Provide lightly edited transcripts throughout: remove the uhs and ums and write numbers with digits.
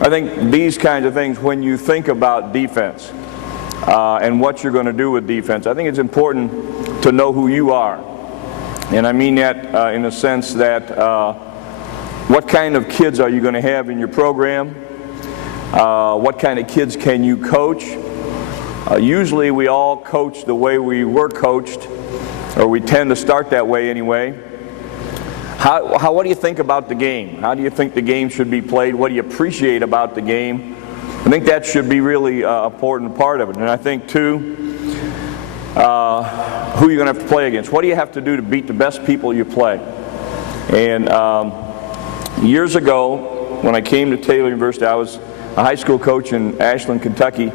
I think these kinds of things, when you think about defense and what you're going to do with defense, I think it's important to know who you are. And I mean that in the sense that what kind of kids are you going to have in your program? What kind of kids can you coach? Usually we all coach the way we were coached, or we tend to start that way anyway. What do you think about the game? How do you think the game should be played? What do you appreciate about the game? I think that should be really an important part of it. And I think, too, who you're going to have to play against. What do you have to do to beat the best people you play? And years ago, when I came to Taylor University, I was a high school coach in Ashland, Kentucky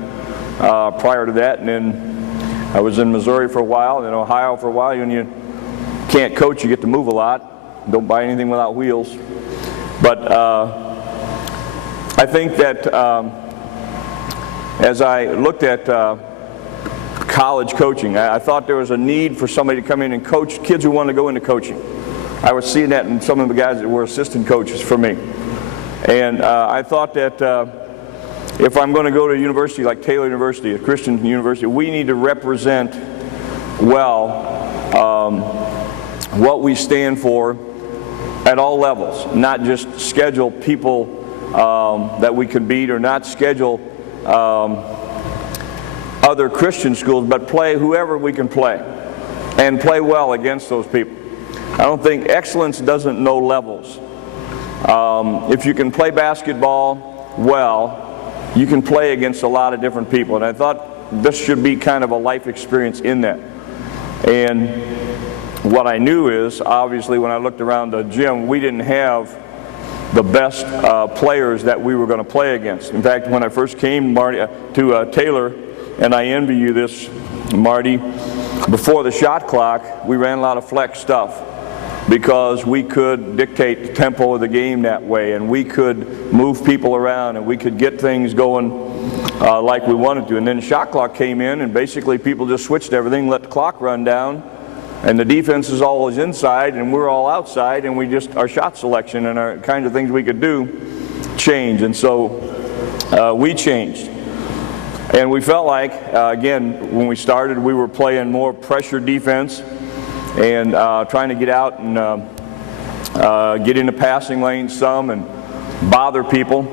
prior to that. And then I was in Missouri for a while, and then Ohio for a while. When you can't coach, you get to move a lot. Don't buy anything without wheels. But I think that as I looked at college coaching, I thought there was a need for somebody to come in and coach kids who wanted to go into coaching. I was seeing that in some of the guys that were assistant coaches for me. And I thought that if I'm going to go to a university like Taylor University, a Christian university, we need to represent well what we stand for at all levels, not just schedule people that we can beat, or not schedule other Christian schools, but play whoever we can play and play well against those people. I don't think excellence doesn't know levels. If you can play basketball well, you can play against a lot of different people, and I thought this should be kind of a life experience in that. And what I knew is, obviously, when I looked around the gym, we didn't have the best players that we were going to play against. In fact, when I first came, Marty, to Taylor, and I envy you this, Marty, before the shot clock, we ran a lot of flex stuff because we could dictate the tempo of the game that way, and we could move people around, and we could get things going like we wanted to. And then the shot clock came in, and basically people just switched everything, let the clock run down, and the defense is always inside, and we're all outside, and our shot selection and our kind of things we could do changed. And so we changed. And we felt like, again, when we started, we were playing more pressure defense and trying to get out and get into passing lanes some and bother people.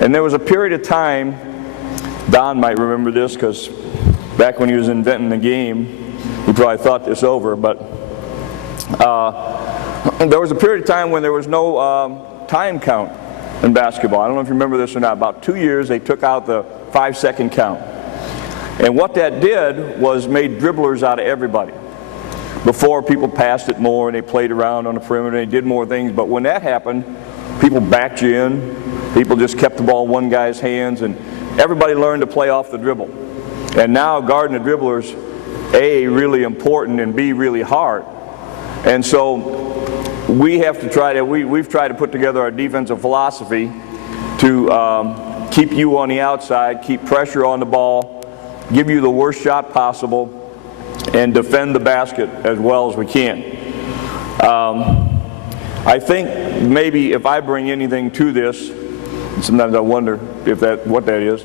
And there was a period of time, Don might remember this because back when he was inventing the game, he probably thought this over, but there was a period of time when there was no time count in basketball. I don't know if you remember this or not. About 2 years, they took out the 5-second count. And what that did was made dribblers out of everybody. Before, people passed it more, and they played around on the perimeter, and they did more things. But when that happened, people backed you in. People just kept the ball in one guy's hands, and everybody learned to play off the dribble. And now guarding the dribblers, A, really important, and B, really hard. And so we have to try to, we've tried to put together our defensive philosophy to keep you on the outside, keep pressure on the ball, give you the worst shot possible, and defend the basket as well as we can. I think maybe if I bring anything to this, sometimes I wonder if what that is.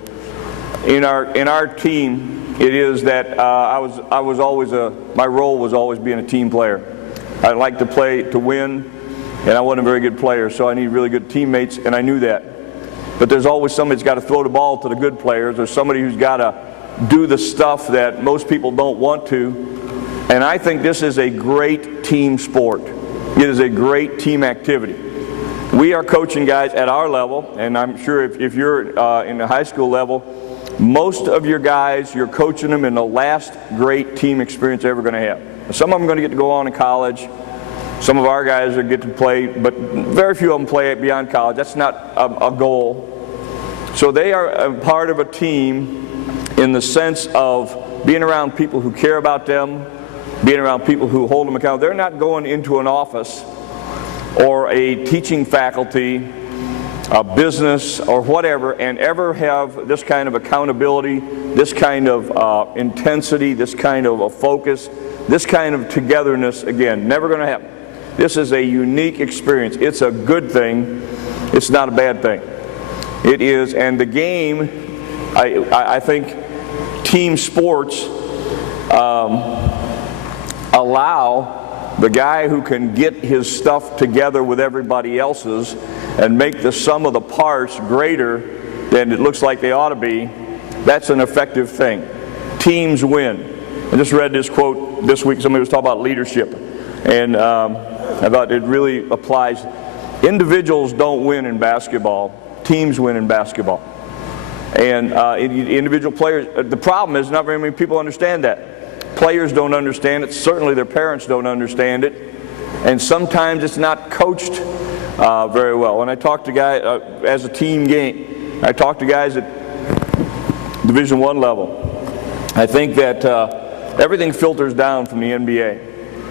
In our team, it is that I was always my role was always being a team player. I like to play to win, and I wasn't a very good player, so I need really good teammates, and I knew that. But there's always somebody who's got to throw the ball to the good players, or somebody who's got to do the stuff that most people don't want to. And I think this is a great team sport. It is a great team activity. We are coaching guys at our level, and I'm sure if you're in the high school level, most of your guys, you're coaching them in the last great team experience they're ever going to have. Some of them are going to get to go on in college. Some of our guys are get to play, but very few of them play beyond college. That's not a goal. So they are a part of a team in the sense of being around people who care about them, being around people who hold them accountable. They're not going into an office or a teaching faculty, a business or whatever, and ever have this kind of accountability, this kind of intensity, this kind of a focus, this kind of togetherness. Again, never going to happen. This is a unique experience. It's a good thing. It's not a bad thing. It is, and the game, I think team sports allow the guy who can get his stuff together with everybody else's and make the sum of the parts greater than it looks like they ought to be. That's an effective thing. Teams win. I just read this quote this week. Somebody was talking about leadership, and I thought it really applies. Individuals don't win in basketball. Teams win in basketball. And individual players, the problem is not very many people understand that. Players don't understand it. Certainly their parents don't understand it. And sometimes it's not coached very well. When I talk to guys as a team game, I talk to guys at Division I level. I think that everything filters down from the NBA.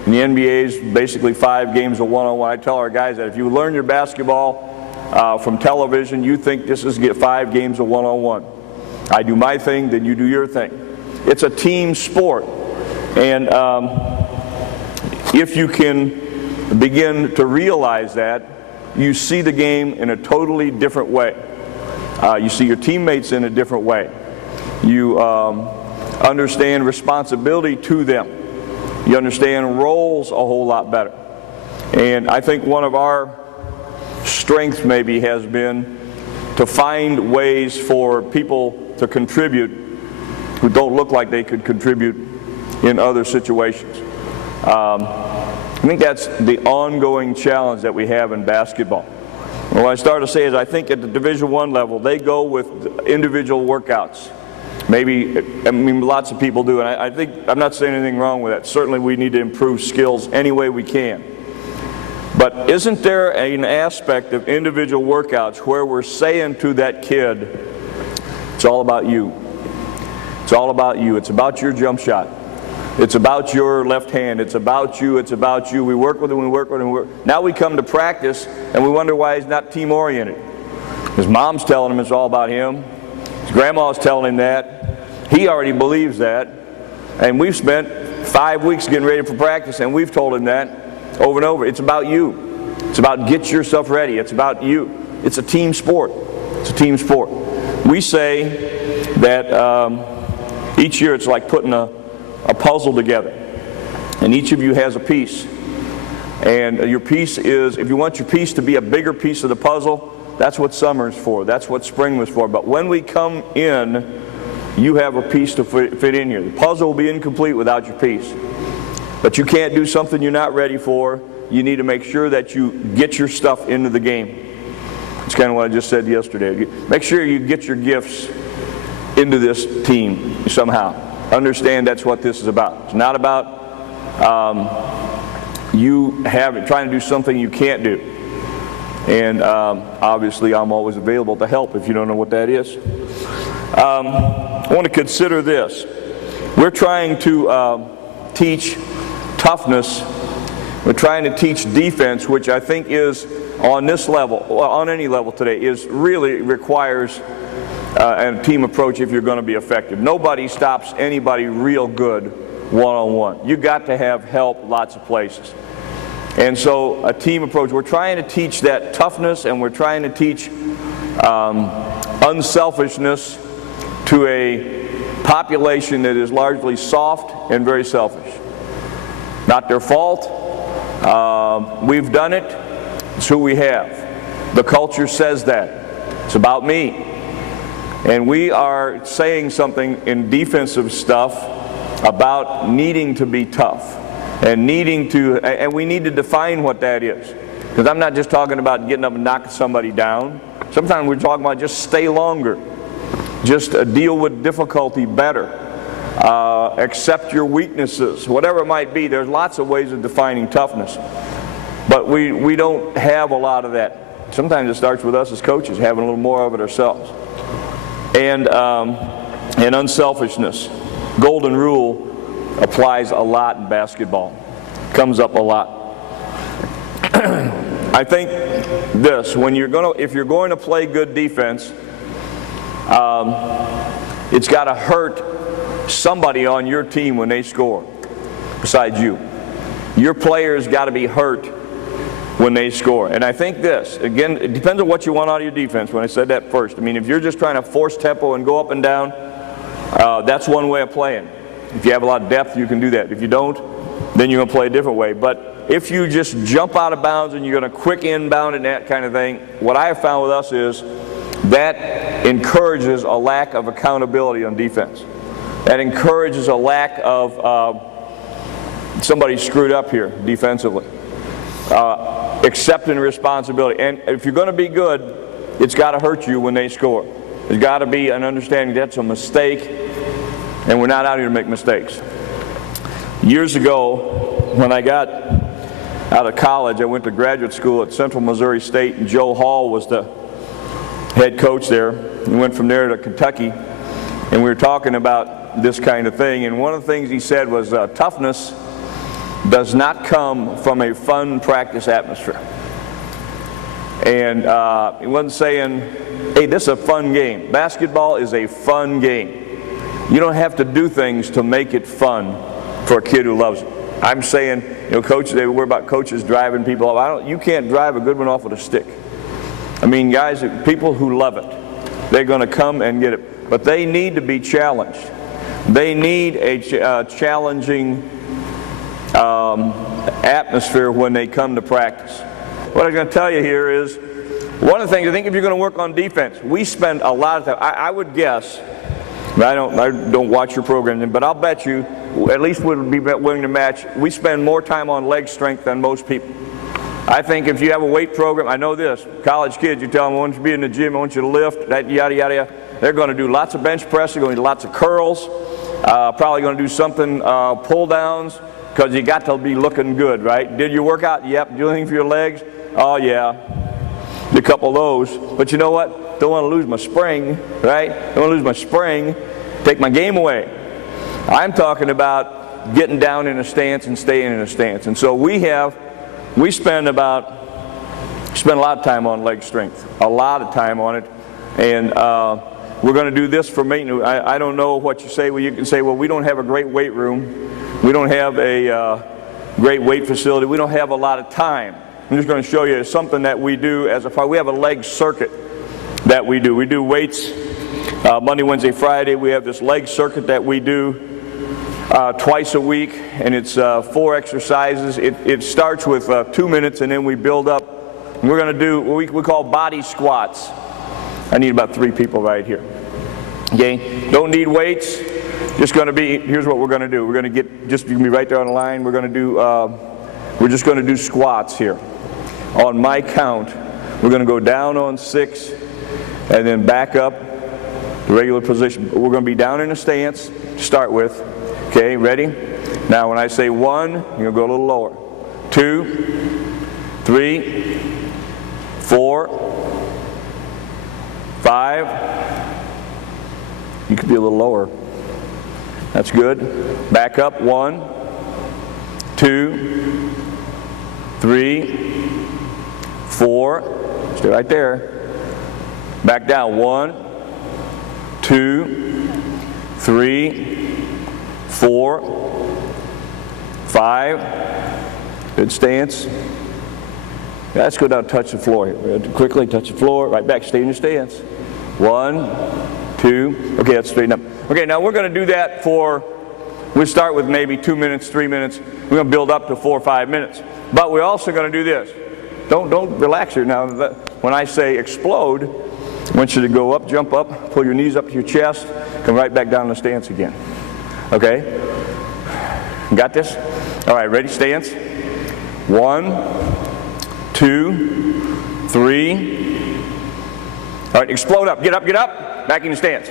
And the NBA is basically 5 games of one-on-one. I tell our guys that if you learn your basketball from television, you think this is 5 games of one-on-one. I do my thing, then you do your thing. It's a team sport. And if you can begin to realize that, you see the game in a totally different way. You see your teammates in a different way. You understand responsibility to them. You understand roles a whole lot better. And I think one of our strengths maybe has been to find ways for people to contribute who don't look like they could contribute in other situations. I think that's the ongoing challenge that we have in basketball. What I started to say is I think at the Division I level they go with individual workouts. Maybe, I mean, lots of people do, and I think, I'm not saying anything wrong with that. Certainly we need to improve skills any way we can. But isn't there an aspect of individual workouts where we're saying to that kid, it's all about you. It's all about you. It's about your jump shot. It's about your left hand. It's about you. It's about you. We work with him, we work with him. Now we come to practice and we wonder why he's not team-oriented. His mom's telling him it's all about him. His grandma's telling him that. He already believes that. And we've spent 5 weeks getting ready for practice and we've told him that over and over. It's about you. It's about get yourself ready. It's about you. It's a team sport. It's a team sport. We say that each year it's like putting a puzzle together. And each of you has a piece. And your piece is, if you want your piece to be a bigger piece of the puzzle, that's what summer's for. That's what spring was for. But when we come in, you have a piece to fit in here. The puzzle will be incomplete without your piece. But you can't do something you're not ready for. You need to make sure that you get your stuff into the game. It's kind of what I just said yesterday. Make sure you get your gifts into this team somehow. Understand that's what this is about. It's not about you trying to do something you can't do. And obviously I'm always available to help if you don't know what that is. I want to consider this. We're trying to teach toughness. We're trying to teach defense, which I think is on this level, on any level today, really requires a team approach if you're going to be effective. Nobody stops anybody real good one-on-one. You've got to have help lots of places. And so a team approach, we're trying to teach that toughness and we're trying to teach unselfishness to a population that is largely soft and very selfish. Not their fault. We've done it. It's who we have. The culture says that. It's about me. And we are saying something in defensive stuff about needing to be tough and we need to define what that is. Because I'm not just talking about getting up and knocking somebody down. Sometimes we're talking about just stay longer. Just deal with difficulty better. Accept your weaknesses. Whatever it might be, there's lots of ways of defining toughness. But we don't have a lot of that. Sometimes it starts with us as coaches having a little more of it ourselves. And unselfishness. Golden rule applies a lot in basketball. Comes up a lot. I think this, if you're going to play good defense, it's got to hurt somebody on your team when they score besides you. Your players got to be hurt when they score. And I think this, again, it depends on what you want out of your defense when I said that first. I mean, if you're just trying to force tempo and go up and down, that's one way of playing. If you have a lot of depth, you can do that. If you don't, then you're going to play a different way. But if you just jump out of bounds and you're going to quick inbound and that kind of thing, what I have found with us is that encourages a lack of accountability on defense. That encourages a lack of somebody screwed up here defensively. Accepting responsibility. And if you're going to be good, it's got to hurt you when they score. There's got to be an understanding that's a mistake, and we're not out here to make mistakes. Years ago, when I got out of college, I went to graduate school at Central Missouri State, and Joe Hall was the head coach there. We went from there to Kentucky, and we were talking about this kind of thing, and one of the things he said was toughness does not come from a fun practice atmosphere. And he wasn't saying, hey, this is a fun game. Basketball is a fun game. You don't have to do things to make it fun for a kid who loves it. I'm saying, you know, coaches, they worry about coaches driving people off. You can't drive a good one off with a stick. I mean, guys, people who love it, they're going to come and get it. But they need to be challenged. They need a challenging atmosphere when they come to practice. What I'm going to tell you here is, one of the things, I think if you're going to work on defense, we spend a lot of time, I would guess, I don't watch your program, but I'll bet you, at least would be willing to match, we spend more time on leg strength than most people. I think if you have a weight program, I know this, college kids, you tell them, I want you to be in the gym, I want you to lift, that yada, yada, yada. They're going to do lots of bench press, they're going to do lots of curls, probably going to do something, pull downs, because you got to be looking good, right? Did you work out? Yep. Do anything for your legs? Oh, yeah. Did a couple of those. But you know what? Don't want to lose my spring, right? Don't want to lose my spring. Take my game away. I'm talking about getting down in a stance and staying in a stance. And so we spend a lot of time on leg strength, a lot of time on it. And we're going to do this for maintenance. I don't know what you say. Well, you can say, well, we don't have a great weight room. We don't have a great weight facility. We don't have a lot of time. I'm just going to show you something that we do as a part. We have a leg circuit that we do. We do weights Monday, Wednesday, Friday. We have this leg circuit that we do twice a week, and it's 4 exercises. It starts with 2 minutes, and then we build up. And we're going to do what we call body squats. I need about 3 people right here. Okay? Don't need weights. Just going to be, here's what we're going to do. We're going to you can be right there on the line. We're going to do, we're just going to do squats here. On my count, we're going to go down on 6 and then back up to regular position. We're going to be down in a stance to start with. Okay, ready? Now when I say 1, you're going to go a little lower. 2, 3, 4, 5. You could be a little lower. That's good. Back up. 1, 2, 3, 4. Stay right there. Back down. 1, 2, 3, 4, 5. Good stance. Let's go down and touch the floor here. Quickly touch the floor. Right back. Stay in your stance. 1, 2. Okay, let's straighten up. Okay, now we're going to do that we'll start with maybe 2 minutes, 3 minutes. We're going to build up to 4 or 5 minutes. But we're also going to do this. Don't relax here now. When I say explode, I want you to go up, jump up, pull your knees up to your chest, come right back down in the stance again. Okay? Got this? All right, ready? Stance. 1, 2, 3. All right, explode up. Get up, get up. Back in your stance.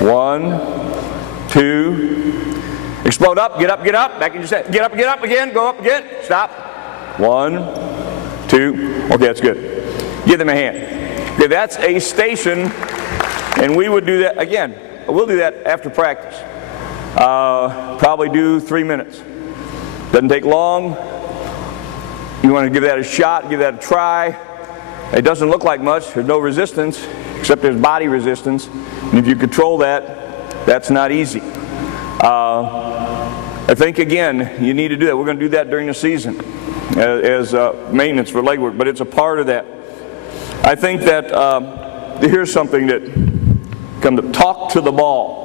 1, 2. Explode up, get up, get up. Back in your stance. Get up again. Go up again. Stop. 1, 2. Okay, that's good. Give them a hand. Okay, that's a station, and we would do that again. We'll do that after practice. Probably do 3 minutes. Doesn't take long. You want to give that a shot, give that a try. It doesn't look like much. There's no resistance, except there's body resistance. And if you control that, that's not easy. I think, again, you need to do that. We're going to do that during the season. as maintenance for leg work, but it's a part of that. I think that here's something that comes to talk to the ball.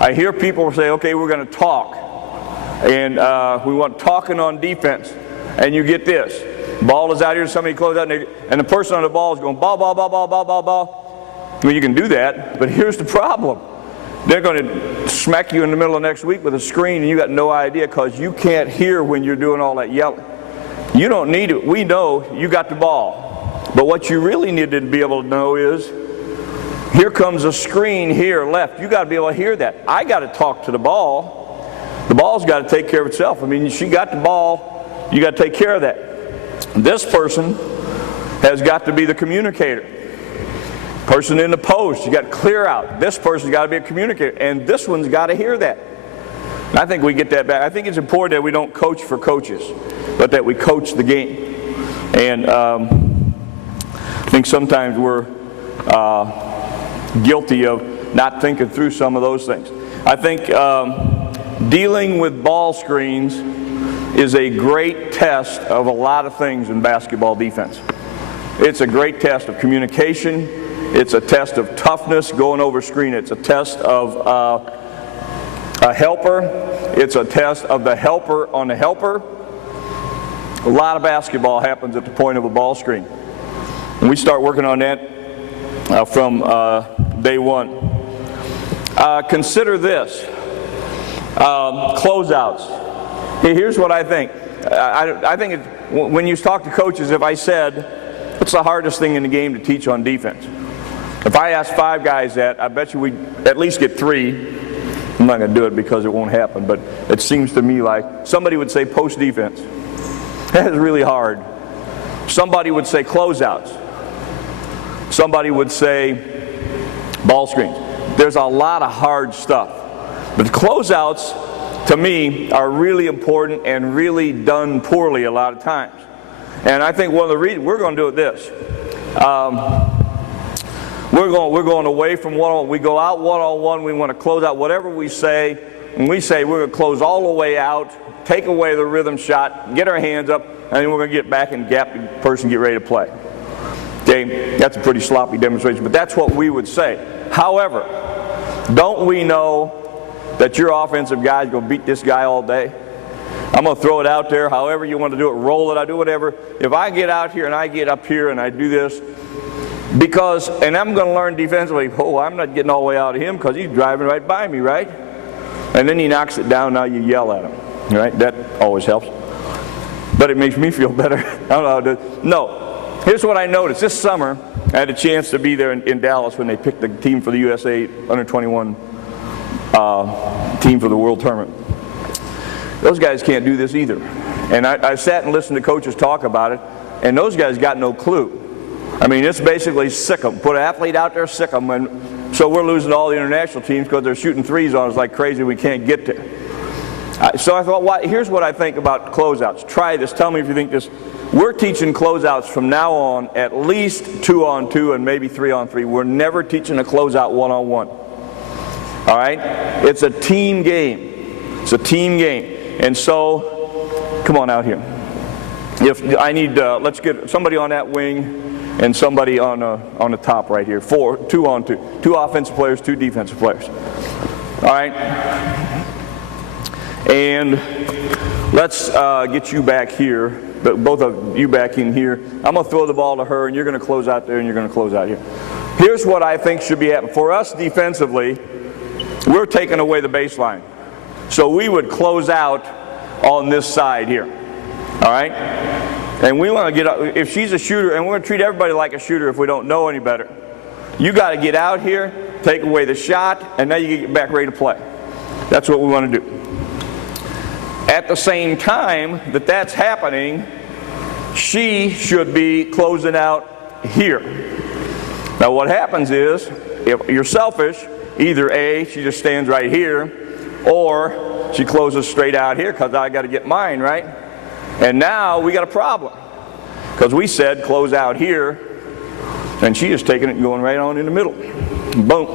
I hear people say, okay, we're going to talk, and we want talking on defense, and you get this. Ball is out here, somebody closes out, and the person on the ball is going ball, ball, ball, ball, ball, ball, ball. Well, you can do that, but here's the problem. They're going to smack you in the middle of next week with a screen, and you got no idea because you can't hear when you're doing all that yelling. You don't need it. We know you got the ball. But what you really need to be able to know is, here comes a screen here left. You got to be able to hear that. I got to talk to the ball. The ball's got to take care of itself. I mean, she got the ball. You got to take care of that. This person has got to be the communicator. Person in the post, you got to clear out. This person's got to be a communicator, and this one's got to hear that. And I think we get that back. I think it's important that we don't coach for coaches, but that we coach the game. And I think sometimes we're guilty of not thinking through some of those things. I think dealing with ball screens is a great test of a lot of things in basketball defense. It's a great test of communication. It's a test of toughness going over screen. It's a test of a helper. It's a test of the helper on the helper. A lot of basketball happens at the point of a ball screen. And we start working on that from day one. Consider this. Closeouts. Here's what I think. I think when you talk to coaches, if I said, what's the hardest thing in the game to teach on defense? If I asked 5 guys that, I bet you we'd at least get 3. I'm not going to do it because it won't happen, but it seems to me like somebody would say post defense. That is really hard. Somebody would say closeouts. Somebody would say ball screens. There's a lot of hard stuff. But closeouts, to me, are really important and really done poorly a lot of times. And I think one of the reasons, we're going to do it this. We're going away from one-on-one. We go out one-on-one. We want to close out whatever we say. And we say we're going to close all the way out, take away the rhythm shot, get our hands up, and then we're going to get back and gap the person, get ready to play. Okay, that's a pretty sloppy demonstration, but that's what we would say. However, don't we know that your offensive guy is going to beat this guy all day? I'm going to throw it out there, however you want to do it, roll it, I do whatever. If I get out here and I get up here and I do this, because, and I'm going to learn defensively, oh, I'm not getting all the way out of him because he's driving right by me, right? And then he knocks it down, now you yell at him, right? That always helps. But it makes me feel better. I don't know how to do it. No. Here's what I noticed. This summer, I had a chance to be there in Dallas when they picked the team for the USA Under-21 team for the World Tournament. Those guys can't do this either. And I sat and listened to coaches talk about it, and those guys got no clue. I mean, it's basically sick 'em. Put an athlete out there, sick 'em. And so we're losing all the international teams because they're shooting threes on us like crazy. We can't get there. So I thought, here's what I think about closeouts. Try this. Tell me if you think this. We're teaching closeouts from now on at least 2-on-2 and maybe 3-on-3. We're never teaching a closeout 1-on-1. All right? It's a team game. It's a team game. And so, come on out here. If I need, let's get somebody on that wing and somebody on the top right here. 2-on-2. 2 offensive players, 2 defensive players. All right? And let's get you back here, both of you back in here. I'm going to throw the ball to her, and you're going to close out there, and you're going to close out here. Here's what I think should be happening. For us defensively, we're taking away the baseline. So we would close out on this side here. All right? And we want to get up. If she's a shooter, and we're going to treat everybody like a shooter if we don't know any better. You got to get out here, take away the shot, and now you get back ready to play. That's what we want to do. At the same time that that's happening, she should be closing out here. Now what happens is, if you're selfish, either A, she just stands right here, or she closes straight out here because I got to get mine, right? And now we got a problem. Because we said close out here, and she is taking it and going right on in the middle. Boom.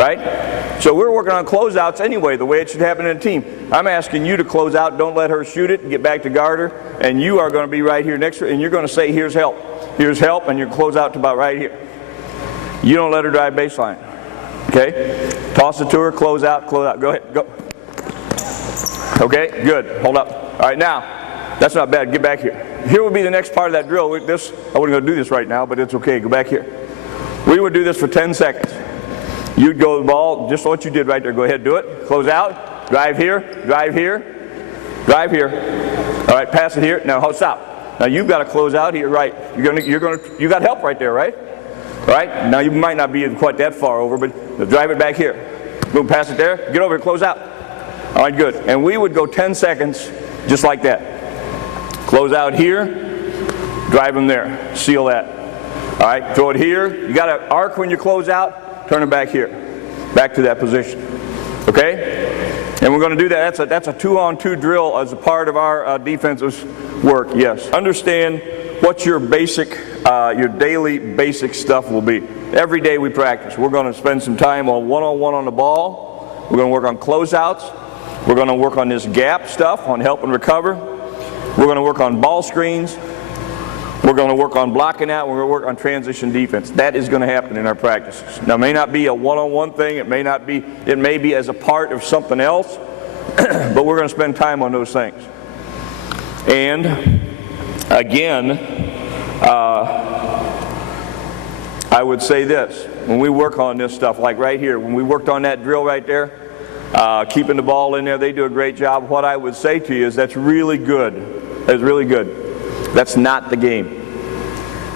right? So we're working on closeouts anyway, the way it should happen in a team. I'm asking you to close out, don't let her shoot it, and get back to guard her, and you are going to be right here next to her, and you're going to say, here's help. Here's help, and you close out to about right here. You don't let her drive baseline. Okay? Toss it to her, close out, go ahead, go. Okay, good, hold up. All right, now, that's not bad, get back here. Here would be the next part of that drill. I wasn't going to do this right now, but it's okay, go back here. We would do this for 10 seconds. You'd go to the ball, just what you did right there, go ahead, do it. Close out, drive here, drive here, drive here. All right, pass it here, now stop. Now you've got to close out here, right. You got help right there, right? All right, now you might not be quite that far over, but drive it back here. Boom, pass it there, get over here, close out. All right, good. And we would go 10 seconds just like that. Close out here, drive them there, seal that. All right, throw it here. You got to arc when you close out, turn it back here, back to that position. Okay? And we're going to do that. That's a 2-on-2 drill as a part of our defensive work, yes. Understand what your basic, your daily basic stuff will be. Every day we practice. We're going to spend some time on one-on-one on the ball. We're going to work on closeouts. We're going to work on this gap stuff, on help and recover. We're going to work on ball screens. We're going to work on blocking out. We're going to work on transition defense. That is going to happen in our practices. Now, it may not be a one-on-one thing. It may be as a part of something else, but we're going to spend time on those things. And again, I would say this. When we work on this stuff, like right here, when we worked on that drill right there, keeping the ball in there, they do a great job. What I would say to you is that's really good. That's really good. That's not the game.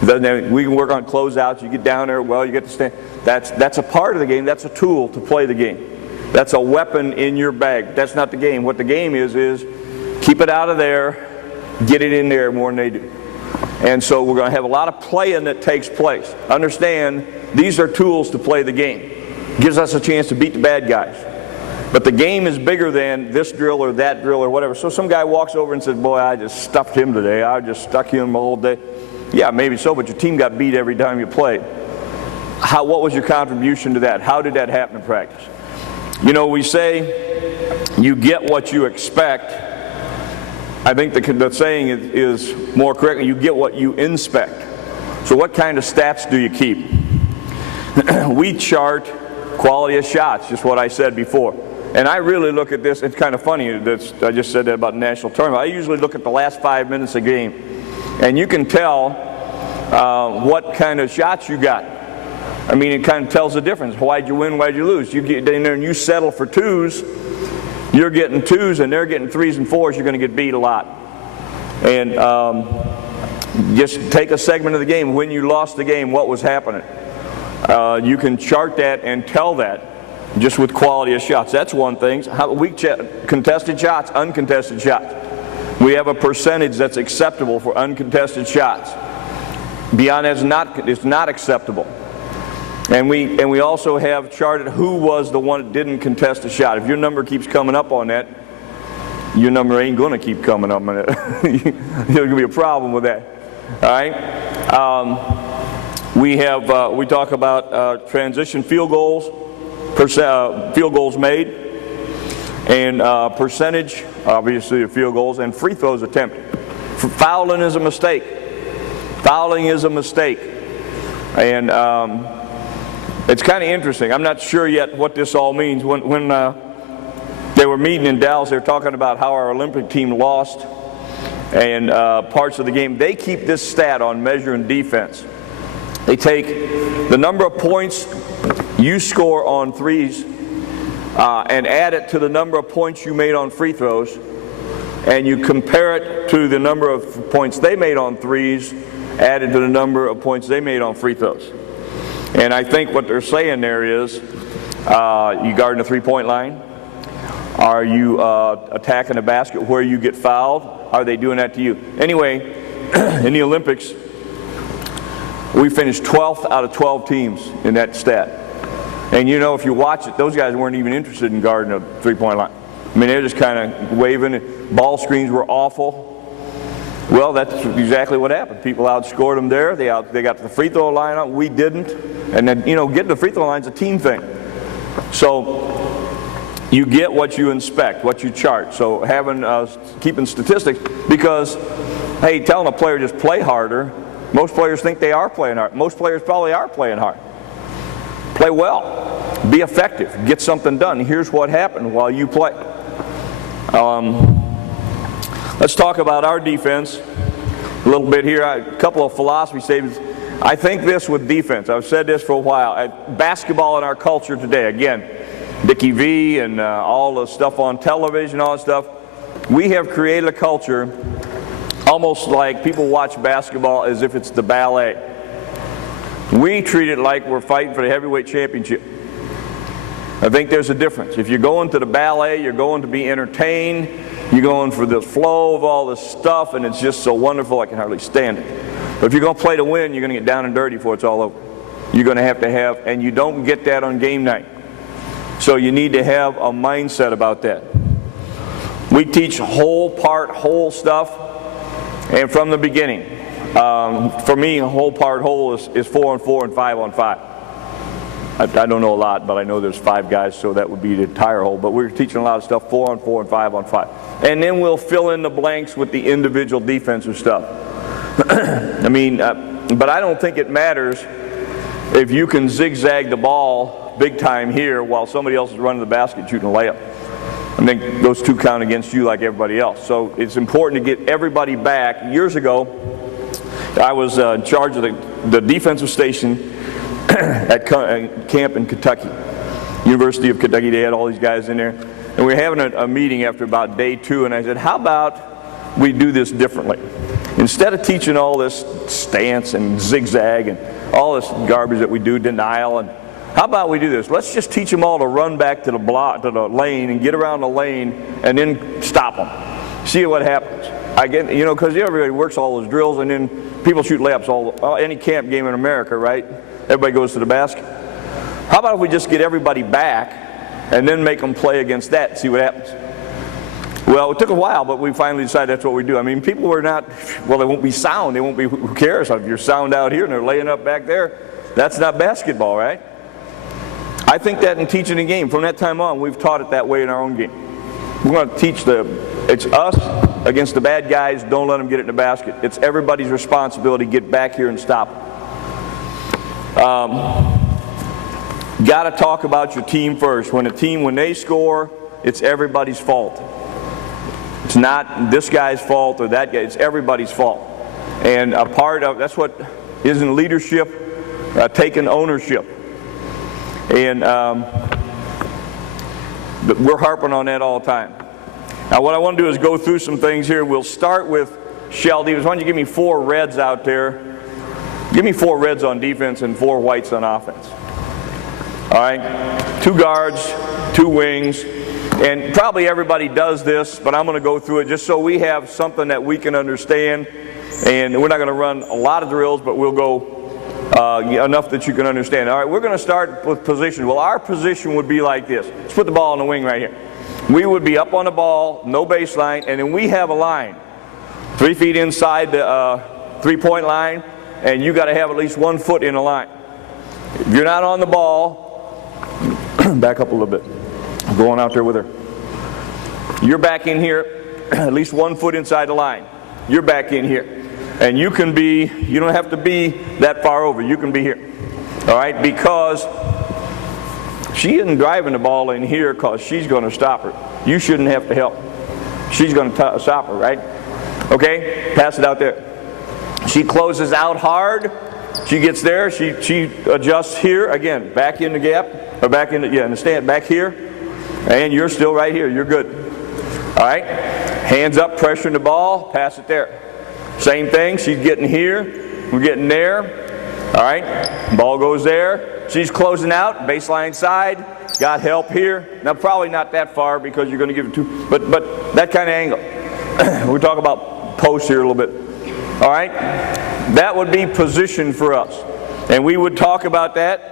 We can work on closeouts. You get down there, well, you get to stand. That's a part of the game. That's a tool to play the game. That's a weapon in your bag. That's not the game. What the game is keep it out of there, get it in there more than they do. And so we're going to have a lot of playing that takes place. Understand, these are tools to play the game. Gives us a chance to beat the bad guys. But the game is bigger than this drill or that drill or whatever. So some guy walks over and says, boy, I just stuffed him today. I just stuck him all day. Yeah, maybe so, but your team got beat every time you played. What was your contribution to that? How did that happen in practice? You know, we say you get what you expect. I think the saying is more correct. You get what you inspect. So what kind of stats do you keep? We chart quality of shots, just what I said before. And I really look at this, it's kind of funny that I just said that about the national tournament. I usually look at the last 5 minutes of the game. And you can tell what kind of shots you got. I mean, it kind of tells the difference. Why'd you win, why'd you lose? You get in there and you settle for twos, you're getting twos and they're getting threes and fours, you're going to get beat a lot. And just take a segment of the game. When you lost the game, what was happening? You can chart that and tell that just with quality of shots. That's one thing. Contested shots, uncontested shots. We have a percentage that's acceptable for uncontested shots. Beyond that, it's not acceptable. And we also have charted who was the one that didn't contest a shot. If your number keeps coming up on that, your number ain't going to keep coming up on it. There's going to be a problem with that. All right. We talk about transition field goals, field goals made, and percentage, obviously, of field goals, and free throws attempted. Fouling is a mistake. Fouling is a mistake. And it's kind of interesting. I'm not sure yet what this all means. When they were meeting in Dallas, they were talking about how our Olympic team lost and parts of the game. They keep this stat on measuring defense. They take the number of points you score on threes and add it to the number of points you made on free throws, and you compare it to the number of points they made on threes added to the number of points they made on free throws. And I think what they're saying there is, you guarding the three-point line? Are you attacking the basket where you get fouled? Are they doing that to you? Anyway, in the Olympics, we finished 12th out of 12 teams in that stat. And you know, if you watch it, those guys weren't even interested in guarding a three-point line. I mean, they're just kind of waving. Ball screens were awful. Well, that's exactly what happened. People outscored them there. They got to the free throw line. We didn't. And then, you know, getting to the free throw line is a team thing. So you get what you inspect, what you chart. So keeping statistics, because, hey, telling a player just play harder, most players think they are playing hard. Most players probably are playing hard. Play well. Be effective. Get something done. Here's what happened while you play. Let's talk about our defense a little bit here. A couple of philosophy statements. I think this with defense. I've said this for a while. Basketball in our culture today, again, Dickie V and all the stuff on television, all that stuff, we have created a culture almost like people watch basketball as if it's the ballet. We treat it like we're fighting for the heavyweight championship. I think there's a difference. If you're going to the ballet, you're going to be entertained, you're going for the flow of all this stuff, and it's just so wonderful I can hardly stand it. But if you're going to play to win, you're going to get down and dirty before it's all over. You're going to have, and you don't get that on game night. So you need to have a mindset about that. We teach whole stuff, and from the beginning. For me, whole is 4 on 4 and 5 on 5. I don't know a lot, but I know there's 5 guys, so that would be the entire whole. But we're teaching a lot of stuff 4 on 4 and 5 on 5. And then we'll fill in the blanks with the individual defensive stuff. I mean, but I don't think it matters if you can zigzag the ball big time here while somebody else is running the basket shooting a layup. I think those two count against you like everybody else. So it's important to get everybody back. Years ago, I was in charge of the defensive station at camp in Kentucky, University of Kentucky. They had all these guys in there, and we were having a meeting after about day 2, and I said, how about we do this differently? Instead of teaching all this stance and zigzag and all this garbage that we do, denial, and how about we do this? Let's just teach them all to run back to the lane and get around the lane and then stop them. See what happens. Because everybody works all those drills, and then people shoot layups any camp game in America, right? Everybody goes to the basket. How about if we just get everybody back and then make them play against that and see what happens? Well, it took a while, but we finally decided that's what we do. I mean, people were not, they won't be sound. They won't be, who cares? If you're sound out here and they're laying up back there, that's not basketball, right? I think that in teaching the game, from that time on, we've taught it that way in our own game. We're going to teach it's us against the bad guys, don't let them get it in the basket. It's everybody's responsibility to get back here and stop them. Got to talk about your team first. When they score, it's everybody's fault. It's not this guy's fault or that guy. It's everybody's fault. And a part of that's what is in leadership, taking ownership. And we're harping on that all the time. Now, what I want to do is go through some things here. We'll start with Shell Davis. Why don't you give me 4 reds out there? Give me 4 reds on defense and 4 whites on offense. All right? 2 guards, 2 wings. And probably everybody does this, but I'm going to go through it just so we have something that we can understand. And we're not going to run a lot of drills, but we'll go enough that you can understand. All right, we're going to start with position. Well, our position would be like this. Let's put the ball on the wing right here. We would be up on the ball, no baseline, and then we have a line. 3 feet inside the 3-point line, and you got to have at least 1 foot in the line. If you're not on the ball, back up a little bit. I'm going out there with her. You're back in here, at least 1 foot inside the line. You're back in here. And you don't have to be that far over. You can be here. All right? Because she isn't driving the ball in here because she's going to stop her. You shouldn't have to help. She's going to stop her, right? Okay? Pass it out there. She closes out hard. She gets there. She adjusts here. Again, back in the gap. Or back in the stand. Back here. And you're still right here. You're good. All right? Hands up, pressuring the ball. Pass it there. Same thing. She's getting here. We're getting there. All right? Ball goes there. She's closing out. Baseline side. Got help here. Now, probably not that far because you're going to give it to, but that kind of angle. We'll talk about post here a little bit. All right? That would be position for us. And we would talk about that.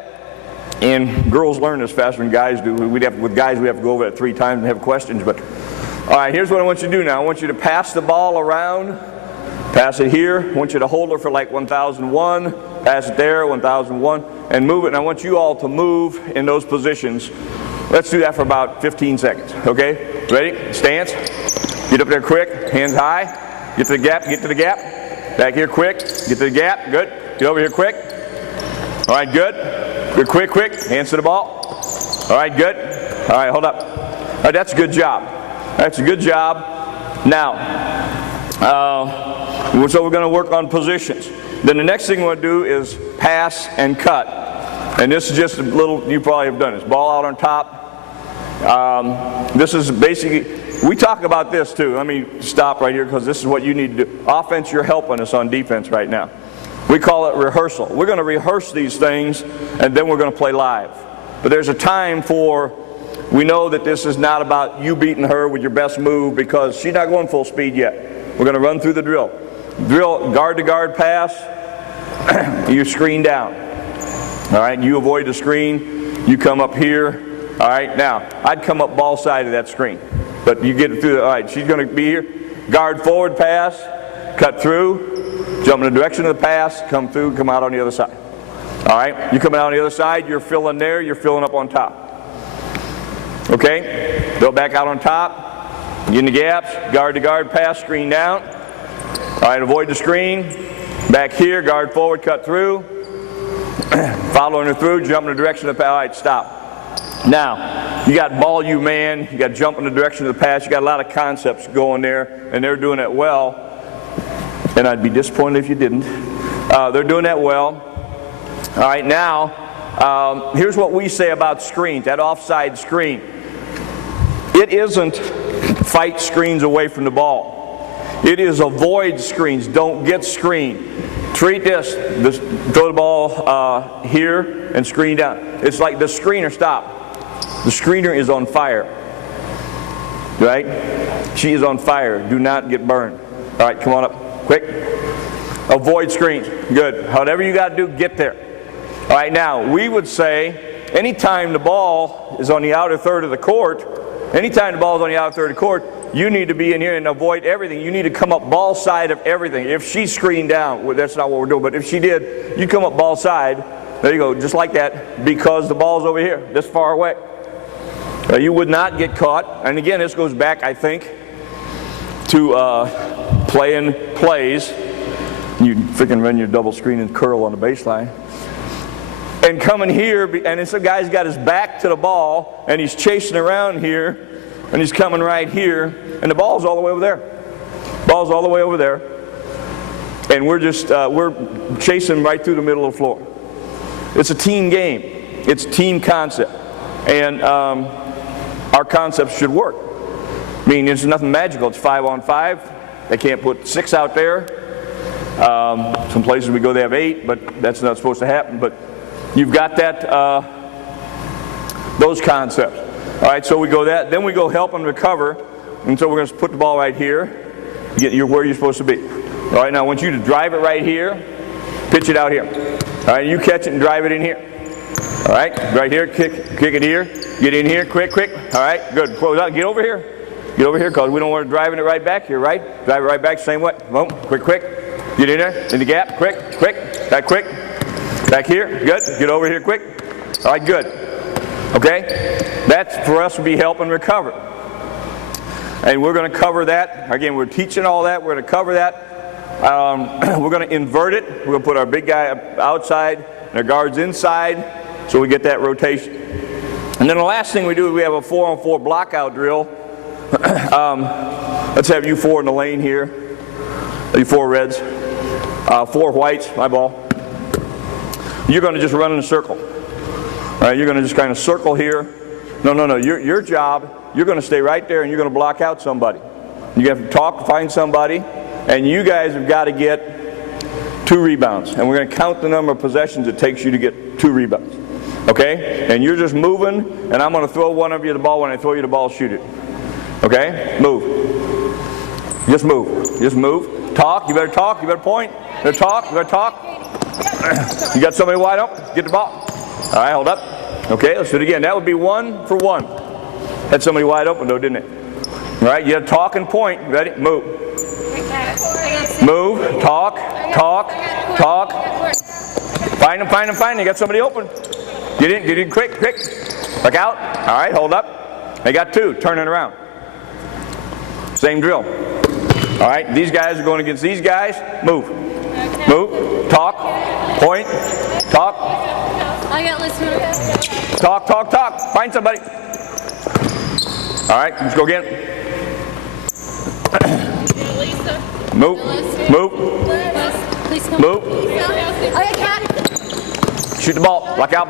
And girls learn this faster than guys do. With guys, we have to go over it 3 times and have questions. But all right, here's what I want you to do now. I want you to pass the ball around Pass it here. I want you to hold her for like 1001. Pass it there, 1001, and move it. And I want you all to move in those positions. Let's do that for about 15 seconds, okay? Ready? Stance. Get up there quick. Hands high. Get to the gap. Get to the gap. Back here quick. Get to the gap. Good. Get over here quick. All right, good. Good, quick, quick. Hands to the ball. All right, good. All right, hold up. All right, that's a good job. That's a good job. Now, so we're going to work on positions. Then the next thing we're going to do is pass and cut. And this is just a little, you probably have done this. Ball out on top. This is basically, we talk about this too. Let me stop right here because this is what you need to do. Offense, you're helping us on defense right now. We call it rehearsal. We're going to rehearse these things and then we're going to play live. But there's a time for, we know that this is not about you beating her with your best move because she's not going full speed yet. We're going to run through the drill. Drill, guard to guard pass, you screen down. All right, you avoid the screen, you come up here. All right, now, I'd come up ball side of that screen. But you get it through, all right, she's going to be here. Guard forward pass, cut through, jump in the direction of the pass, come through, come out on the other side. All right, you come out on the other side, you're filling there, you're filling up on top. Okay, go back out on top, get in the gaps, guard to guard pass, screen down. All right, avoid the screen. Back here, guard forward, cut through. Following her through, jump in the direction of the pass. All right, stop. Now, you got ball you man, you got jump in the direction of the pass, you got a lot of concepts going there, and they're doing it well. And I'd be disappointed if you didn't. They're doing that well. All right, now, here's what we say about screens, that offside screen. It isn't fight screens away from the ball. It is avoid screens, don't get screened. Treat this, throw the ball here and screen down. It's like the screener, stop. The screener is on fire, right? She is on fire, do not get burned. All right, come on up, quick. Avoid screens, good. Whatever you got to do, get there. All right, now, we would say anytime the ball is on the outer third of the court, you need to be in here and avoid everything. You need to come up ball side of everything. If she screened down, well, that's not what we're doing, but if she did, you come up ball side, there you go, just like that, because the ball's over here, this far away. You would not get caught. And again, this goes back, I think, to playing plays. You freaking run your double screen and curl on the baseline. And coming here, and some guy's got his back to the ball, and he's chasing around here, and he's coming right here, and the ball's all the way over there. Ball's all the way over there. And we're just, we're chasing right through the middle of the floor. It's a team game. It's a team concept. And our concepts should work. I mean, it's nothing magical. It's 5-on-5. They can't put 6 out there. Some places we go, they have 8, but that's not supposed to happen. But you've got that, those concepts. All right, so we go that. Then we go help and recover. And so we're going to put the ball right here. Get you where you're supposed to be. All right, now I want you to drive it right here. Pitch it out here. All right, you catch it and drive it in here. All right, right here, kick it here. Get in here, quick. All right, good. Close out. Get over here. Get over here because we don't want to driving it right back here, right? Drive it right back, same way. Boom, quick. Get in there, in the gap, quick. Back quick. Back here, good. Get over here, quick. All right, good. Okay? That's for us to be helping recover. And we're going to cover that. Again, we're teaching all that. We're going to cover that. We're going to invert it. We're going to put our big guy outside and our guards inside so we get that rotation. And then the last thing we do is we have a 4-on-4 block-out drill. Let's have you 4 in the lane here. You 4 reds. 4 whites, my ball. You're going to just run in a circle. All right, you're going to just kind of circle here. No. Your job, you're going to stay right there and you're going to block out somebody. You have to talk, find somebody, and you guys have got to get 2 rebounds. And we're going to count the number of possessions it takes you to get 2 rebounds. Okay? And you're just moving, and I'm going to throw one of you the ball. When I throw you the ball, shoot it. Okay? Move. Just move. Talk. You better talk. You better point. You better talk. You got somebody wide open? Get the ball. All right, hold up. Okay, let's do it again. That would be 1 for 1. Had somebody wide open though, didn't it? All right, you got to talk and point. Ready? Move. Move, talk. Find him. You got somebody open. Get in, quick. Back out. All right, hold up. They got two, turn it around. Same drill. All right, these guys are going against these guys. Move, talk, point, talk. I got listener. Talk. Find somebody. All right, let's go again. Move. Please come. Move. Okay, cat. Shoot the ball. Block out.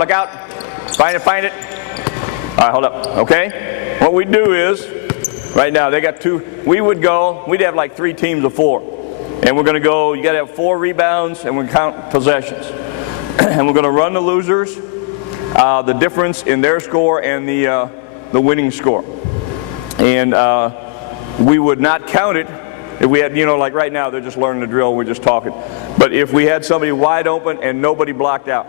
Find it. All right, hold up. Okay? What we do is, right now, they got two. We'd have like 3 teams of 4. And we're going to go, you got to have 4 rebounds, and we count possessions. And we're going to run the losers, the difference in their score and the winning score. And we would not count it if we had, like right now, they're just learning the drill, we're just talking. But if we had somebody wide open and nobody blocked out,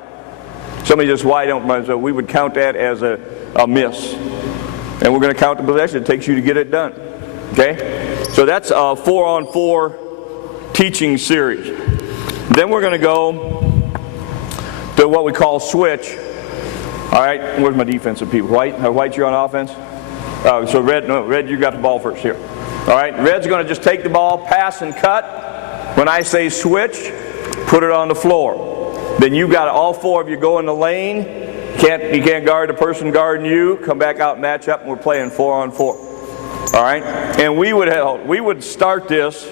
somebody just wide open, so we would count that as a miss. And we're going to count the possession it takes you to get it done. Okay? So that's a 4-on-4 teaching series. Then we're going to go to what we call switch. All right, where's my defensive people? White, you're on offense? So Red, you got the ball first here. All right, Red's going to just take the ball, pass and cut. When I say switch, put it on the floor. Then you got all 4 of you go in the lane. You can't guard the person guarding you. Come back out, match up, and we're playing 4-on-4. All right, and we would start this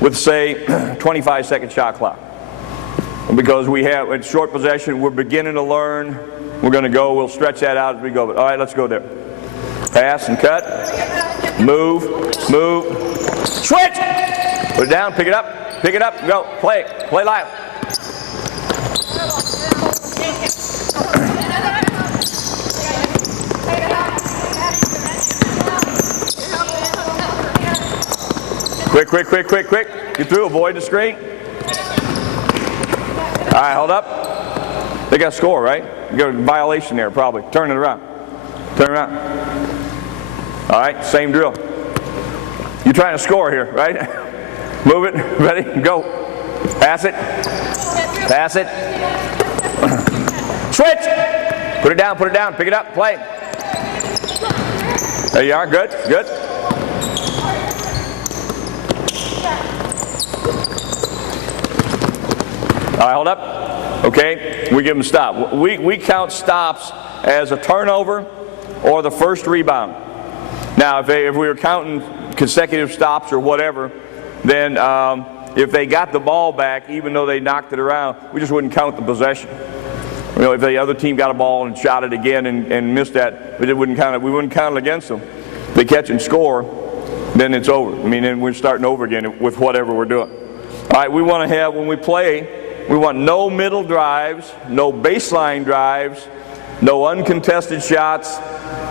with, say, 25-second shot clock, because we have a short possession. We're beginning to learn. We're going to go. We'll stretch that out as we go. But all right, let's go there. Pass and cut. Move. Switch. Put it down. Pick it up. Go. Play live. Quick. Get through. Avoid the screen. All right, hold up. They got to score, right? You got a violation there, probably. Turn it around. All right, same drill. You're trying to score here, right? Move it. Ready? Go. Pass it. Switch. Put it down. Pick it up. Play. There you are. Good. All right, hold up. Okay, we give them a stop. We count stops as a turnover or the first rebound. Now, if we were counting consecutive stops or whatever, then if they got the ball back, even though they knocked it around, we just wouldn't count the possession. If the other team got a ball and shot it again and missed that, we wouldn't count it against them. If they catch and score, then it's over. Then we're starting over again with whatever we're doing. All right, we want to have, when we play, we want no middle drives, no baseline drives, no uncontested shots,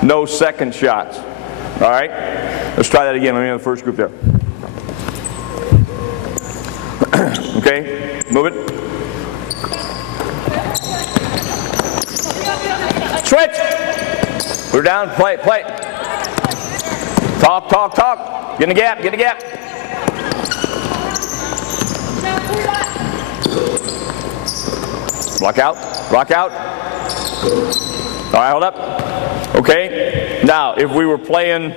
no second shots. All right? Let's try that again. Let me have the first group there. Okay, move it. Switch. Put it down, play. Talk. Get in the gap. Block out. All right, hold up. Okay, now if we were playing,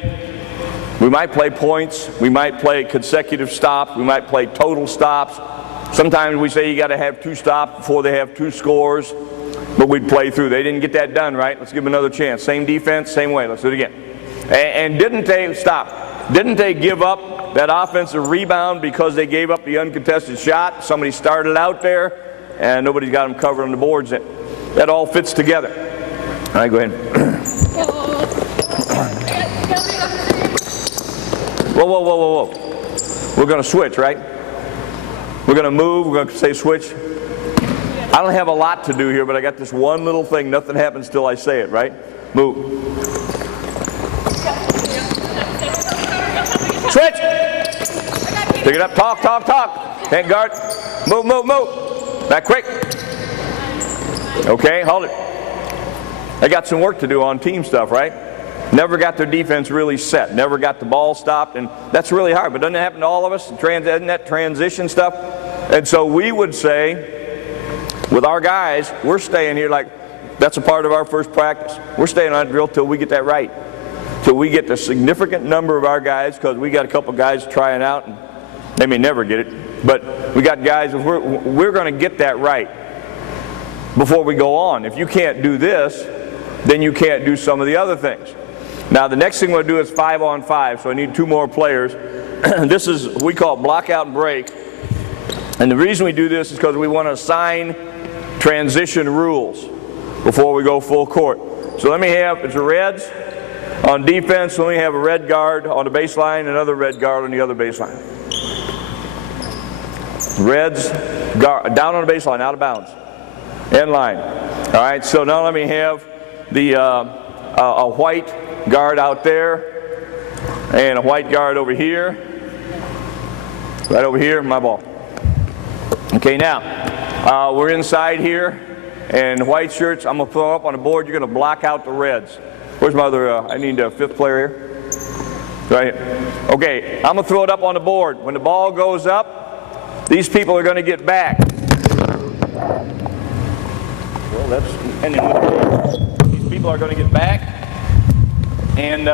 we might play points, we might play consecutive stops, we might play total stops. Sometimes we say you got to have 2 stops before they have 2 scores, but we'd play through. They didn't get that done, right? Let's give them another chance. Same defense, same way. Let's do it again. And didn't they give up that offensive rebound because they gave up the uncontested shot? Somebody started out there, and nobody's got them covered on the boards. That all fits together. All right, go ahead. Whoa. We're going to switch, right? We're going to move. We're going to say switch. I don't have a lot to do here, but I got this one little thing. Nothing happens till I say it, right? Move. Switch. Pick it up. Talk. Can't guard. Move. Back quick. Okay, hold it. I got some work to do on team stuff, right? Never got their defense really set. Never got the ball stopped, and that's really hard. But doesn't it happen to all of us? Isn't that transition stuff? And so we would say, with our guys, we're staying here like that's a part of our first practice. We're staying on that drill till we get that right. Till we get the significant number of our guys, because we got a couple guys trying out, and they may never get it. But we got guys, if we're going to get that right before we go on. If you can't do this, then you can't do some of the other things. Now the next thing we'll do is 5-on-5, so I need 2 more players. This is, we call it block out and break. And the reason we do this is because we want to assign transition rules before we go full court. So let me have, it's the Reds on defense, let me have a red guard on the baseline, another red guard on the other baseline. Reds, guard, down on the baseline, out of bounds. End line. All right, so now let me have the a white guard out there and a white guard over here. Right over here, my ball. Okay, now we're inside here, and white shirts, I'm going to throw up on the board. You're going to block out the Reds. Where's my other, I need a 5th player here. Right here. Okay, I'm going to throw it up on the board. When the ball goes up, these people are going to get back. Well, that's ending with the board. These people are going to get back, and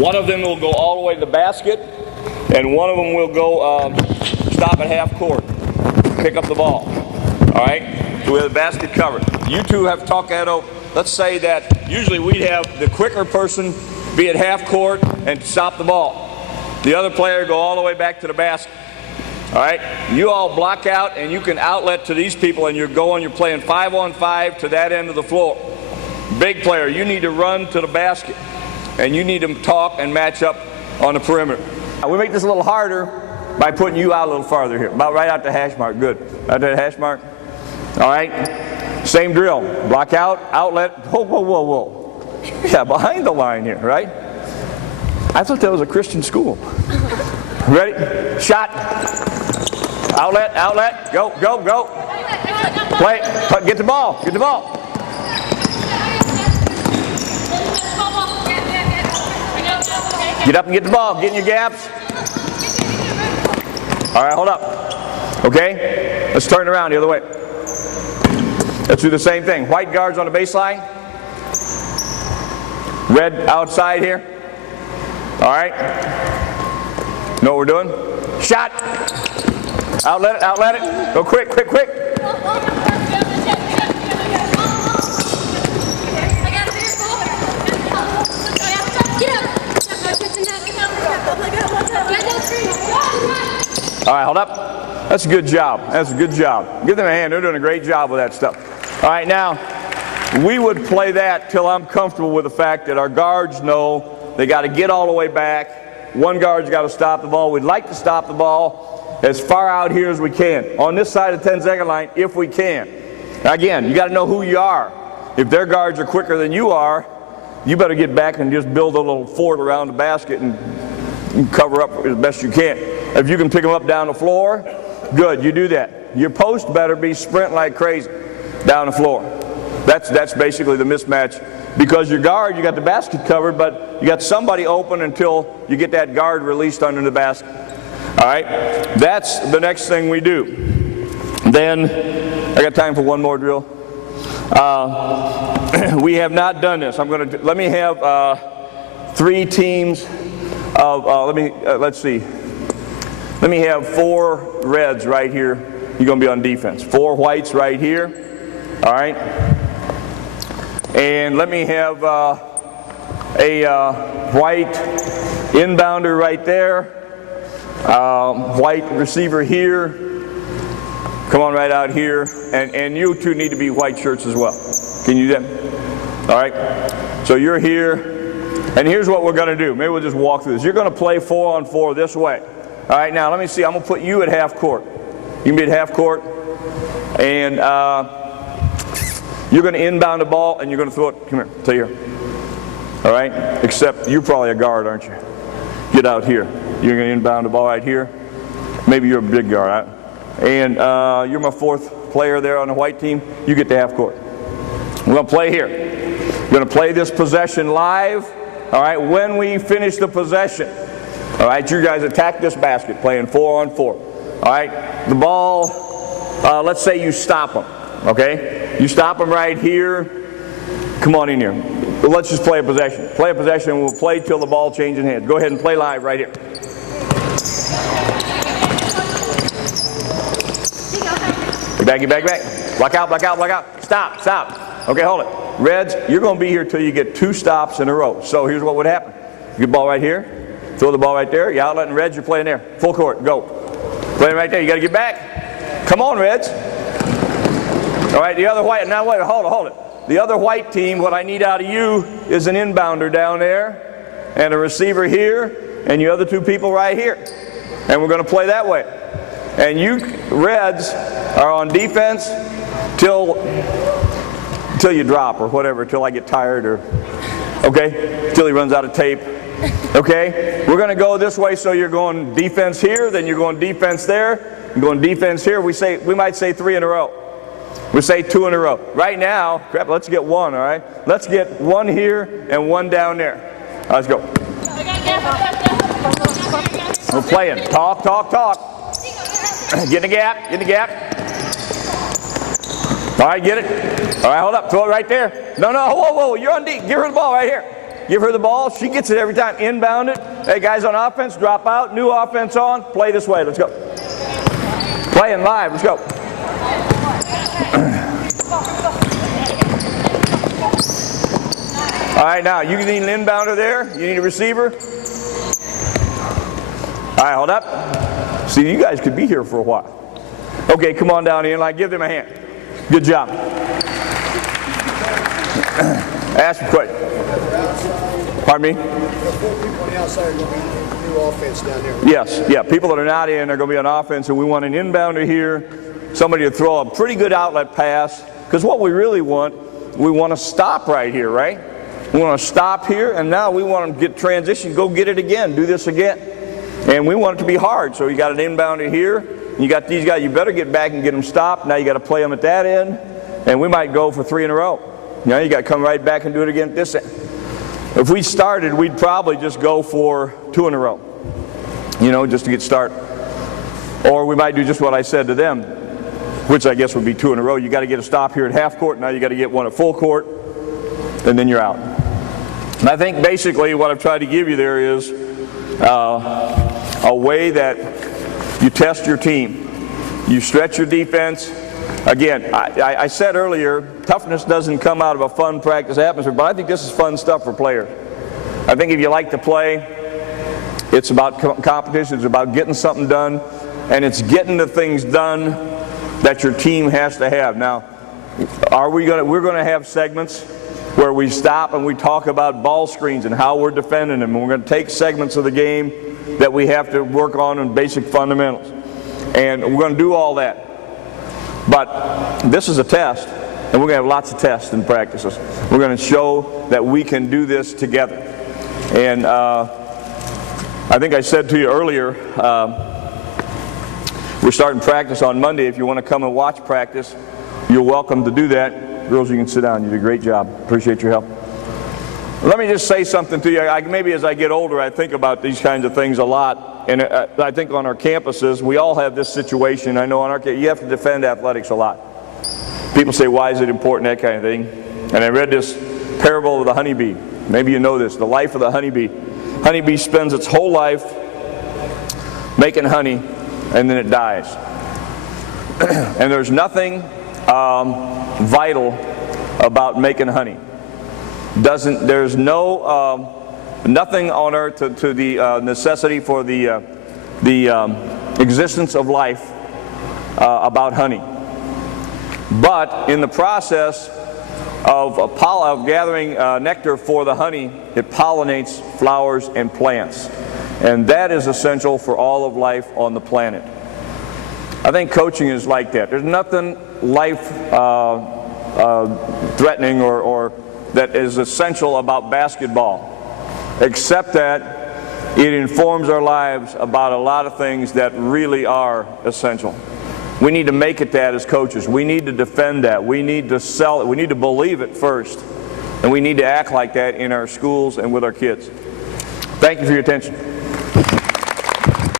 one of them will go all the way to the basket, and one of them will go stop at half court, pick up the ball. All right, so we have the basket covered. You two have to talk that over. Let's say that usually we'd have the quicker person be at half court and stop the ball. The other player go all the way back to the basket. All right, you all block out and you can outlet to these people, and you're playing 5-on-5 to that end of the floor. Big player, you need to run to the basket, and you need to talk and match up on the perimeter. Now, we make this a little harder by putting you out a little farther here, about right out the hash mark. Good. Out to the hash mark. All right. Same drill. Block out, outlet. Whoa, whoa, whoa, whoa. Yeah, behind the line here, right? I thought that was a Christian school. Ready? Shot. Outlet, outlet. Go, go, go. Play. Get the ball. Get the ball. Get up and get the ball. Get in your gaps. All right, hold up. Okay? Let's turn it around the other way. Let's do the same thing. White guards on the baseline. Red outside here. All right? Know what we're doing? Shot. Outlet it, outlet it. Go quick, quick, quick. All right, hold up. That's a good job. That's a good job. Give them a hand. They're doing a great job with that stuff. All right, now, we would play that till I'm comfortable with the fact that our guards know they got to get all the way back. One guard's got to stop the ball. We'd like to stop the ball as far out here as we can. On this side of the 10-second line, if we can. Now, again, you got to know who you are. If their guards are quicker than you are, you better get back and just build a little fort around the basket and cover up as best you can. If you can pick them up down the floor, good, you do that. Your post better be sprinting like crazy down the floor. That's basically the mismatch, because your guard, you got the basket covered, but you got somebody open until you get that guard released under the basket. All right, that's the next thing we do. Then, I got time for one more drill. We have not done this. Let me have 3 teams of, let's see. Let me have 4 reds right here. You're going to be on defense. 4 whites right here. All right. And let me have a white inbounder right there. White receiver here. Come on right out here. And you two need to be white shirts as well. Can you do that? All right. So you're here. And here's what we're going to do. Maybe we'll just walk through this. You're going to play 4-on-4 this way. All right, now let me see. I'm going to put you at half court. You can be at half court. And you're going to inbound the ball, and you're going to throw it. Come here. Stay here. All right? Except you're probably a guard, aren't you? Get out here. You're going to inbound the ball right here. Maybe you're a big guard. And you're my 4th player there on the white team. You get to half court. We're going to play here. Going to play this possession live. All right, when we finish the possession, all right, you guys attack this basket, playing 4-on-4. All right, the ball, let's say you stop them, okay? You stop them right here. Come on in here. Well, let's just play a possession. Play a possession, and we'll play till the ball changes hands. Go ahead and play live right here. Get back. Block out. Stop. Okay, hold it. Reds, you're going to be here till you get 2 stops in a row. So here's what would happen. You get the ball right here. Throw the ball right there. You outlet and Reds, you're playing there. Full court. Go. Playing right there. You got to get back. Come on, Reds. All right, the other white. Now, wait. Hold it. The other white team, what I need out of you is an inbounder down there and a receiver here and you other 2 people right here. And we're going to play that way. And you Reds are on defense till you drop or whatever, till I get tired or, okay, till he runs out of tape. Okay, we're going to go this way, so you're going defense here, then you're going defense there, you're going defense here. We might say 3 in a row. We say 2 in a row. Right now, crap, let's get 1, all right? Let's get 1 here and 1 down there. All right, let's go. We're playing. Talk. Get in the gap. All right, get it. All right, hold up. Throw it right there. No, whoa. You're on deep. Give her the ball right here. Give her the ball. She gets it every time. Inbound it. Hey, guys on offense, drop out. New offense on. Play this way. Let's go. Playing live. Let's go. All right, now, you need an inbounder there. You need a receiver. All right, hold up. See, you guys could be here for a while. Okay, come on down in. Give them a hand. Good job. Ask a question. Pardon me? People on the outside are going to be new offense down there. Yes, yeah. People that are not in are going to be on offense, and we want an inbounder here, somebody to throw a pretty good outlet pass, because what we really want, we want to stop right here, right? We want to stop here, and now we want to get transition, go get it again, do this again. And we want it to be hard, so you got an inbounder here, you got these guys, you better get back and get them stopped. Now you got to play them at that end, and we might go for 3 in a row. Now you got to come right back and do it again at this end. If we started, we'd probably just go for 2 in a row, just to get started. Or we might do just what I said to them, which I guess would be 2 in a row. You got to get a stop here at half court, now you got to get 1 at full court, and then you're out. And I think basically what I've tried to give you there is a way that you test your team. You stretch your defense. Again, I said earlier, toughness doesn't come out of a fun practice atmosphere, but I think this is fun stuff for players. I think if you like to play, it's about competition, it's about getting something done, and it's getting the things done that your team has to have. Now, we're going to have segments where we stop and we talk about ball screens and how we're defending them, and we're going to take segments of the game that we have to work on in basic fundamentals. And we're going to do all that. But this is a test, and we're going to have lots of tests and practices. We're going to show that we can do this together. And I think I said to you earlier, we're starting practice on Monday. If you want to come and watch practice, you're welcome to do that. Girls, you can sit down. You did a great job. Appreciate your help. Let me just say something to you. Maybe as I get older, I think about these kinds of things a lot. And I think on our campuses, we all have this situation. I know on our campus, you have to defend athletics a lot. People say, why is it important, that kind of thing. And I read this parable of the honeybee. Maybe you know this, the life of the honeybee. Honeybee spends its whole life making honey, and then it dies. And there's nothing vital about making honey. There's no nothing on earth to the necessity for the existence of life about honey. But in the process of gathering nectar for the honey, it pollinates flowers and plants. And that is essential for all of life on the planet. I think coaching is like that. There's nothing life-threatening or that is essential about basketball, except that it informs our lives about a lot of things that really are essential. We need to make it that as coaches. We need to defend that. We need to sell it. We need to believe it first. And we need to act like that in our schools and with our kids. Thank you for your attention.